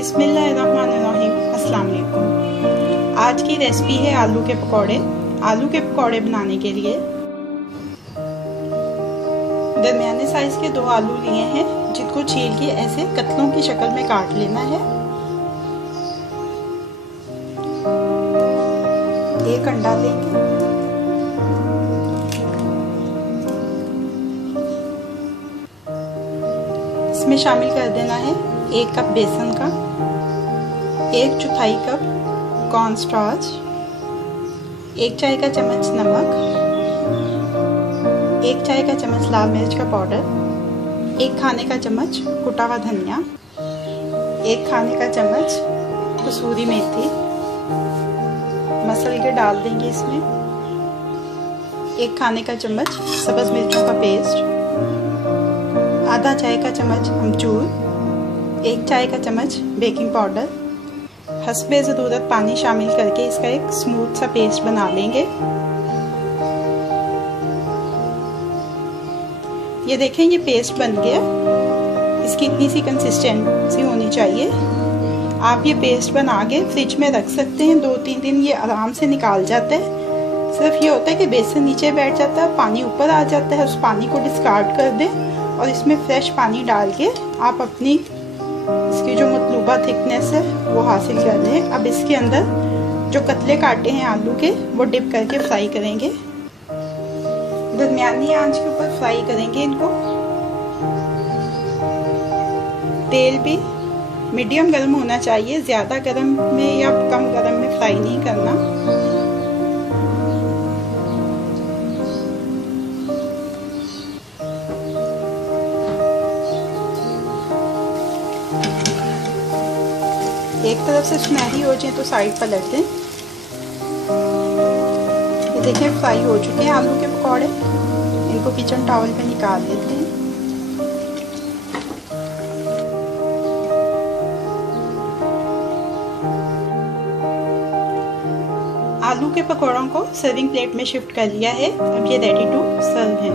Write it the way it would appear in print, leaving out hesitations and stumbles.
बिस्मिल्लाहिर्रहमानिर्रहीम। अस्सलाम वालेकुम। आज की रेसिपी है आलू के पकौड़े। आलू के पकौड़े बनाने के लिए दरमियाने साइज के 2 आलू लिए हैं, जिनको छील के ऐसे कतलों की शक्ल में काट लेना है। एक अंडा लेंगे, इसमें शामिल कर देना है 1 कप बेसन का, 1/4 कप कॉर्नस्टार्च, 1 चाय का चम्मच नमक, 1 चाय का चम्मच लाल मिर्च का पाउडर, 1 खाने का चम्मच कुटा हुआ धनिया, 1 खाने का चम्मच कसूरी मेथी मसल के डाल देंगे इसमें, 1 खाने का चम्मच सब्ज़ मिर्चों का पेस्ट, आधा चाय का चम्मच अमचूर, 1 चाय का चम्मच बेकिंग पाउडर, हस्बे ज़रूरत पानी शामिल करके इसका एक स्मूथ सा पेस्ट बना लेंगे। ये देखें, ये पेस्ट बन गया। इसकी इतनी सी कंसिस्टेंसी होनी चाहिए। आप ये पेस्ट बना के फ्रिज में रख सकते हैं, 2-3 दिन ये आराम से निकाल जाता है। सिर्फ ये होता है कि बेसन नीचे बैठ जाता है, पानी ऊपर आ जाता है। उस पानी को डिस्कार्ड कर दें और इसमें फ्रेश पानी डाल के आप अपनी इसकी जो मतलूबा थिकनेस है वो हासिल कर लें। अब इसके अंदर जो कतले काटे हैं आलू के वो डिप करके फ्राई करेंगे। दरमियानी आंच के ऊपर फ्राई करेंगे इनको। तेल भी मीडियम गर्म होना चाहिए, ज़्यादा गर्म में या कम गर्म में फ्राई नहीं करना। एक तरफ से सुनहरी हो जाए तो साइड पर लग दें। ये देखें, फ्राई हो चुके हैं आलू के पकौड़े। इनको किचन टॉवल पे निकाल लेते हैं। आलू के पकौड़ों को सर्विंग प्लेट में शिफ्ट कर लिया है। अब ये रेडी टू सर्व है।